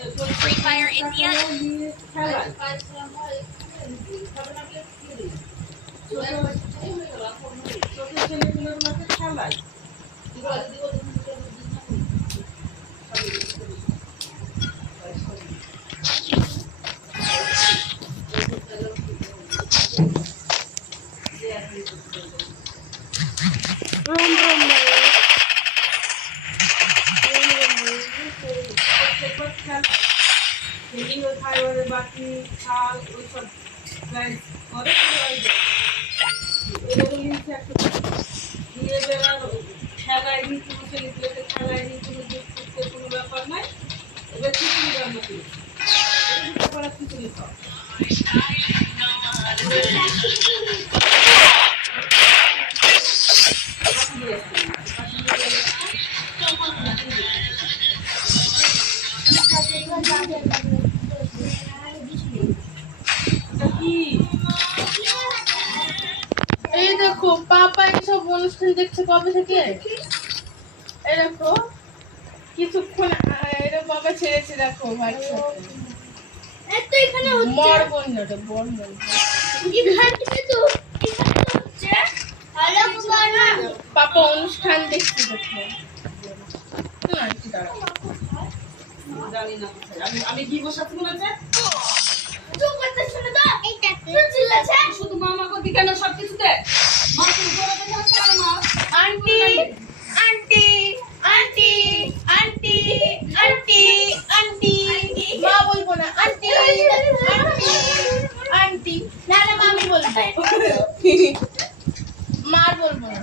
Free Fire India. এই দেখো পাপা এইসব অনুষ্ঠান দেখছে কবে থেকে। এই দেখো কিছুক্ষণ এরা বাবা ছেড়েছে দেখো পাপা অনুষ্ঠান দেখছি দেখো। আমি কি বসাতে বলেছে শুধু মামা কতি কেন সবকিছুতে aunty aunty aunty aunty aunty aunty মা বলবো না আন্টি আন্টি আন্টি না না মামি বলবো মা বলবো না।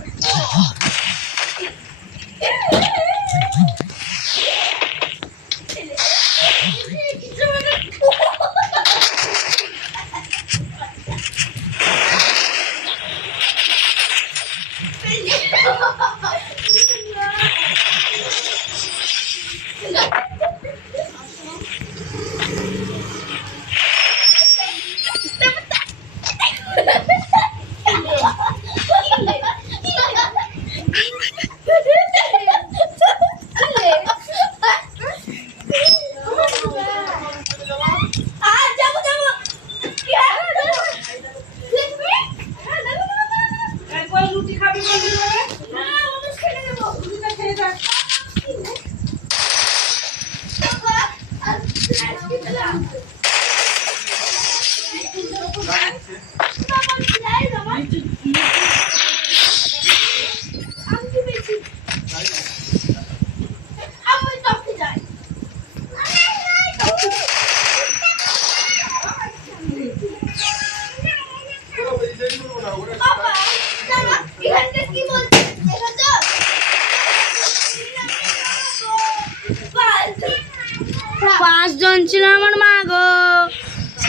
পাঁচজন ছিল আমার মা গো,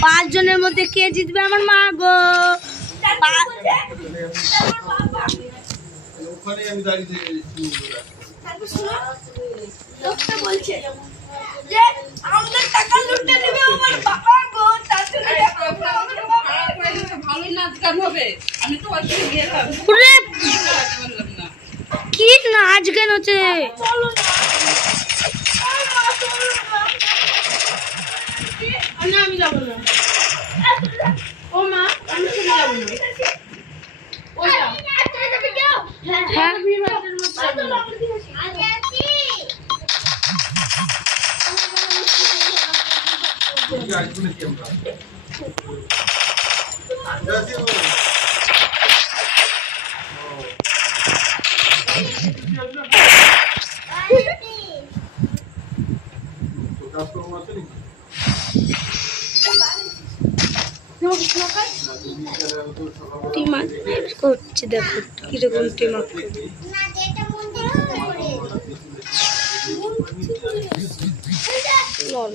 পাঁচজনের মধ্যে কে জিতবে আমার মা গো। কি নাচ গান হচ্ছে না আমি যাবো না। ও মা আমি চলে যাবো না। হ্যাঁ টিমাক করছে দেখো কিরকম টিমাক লল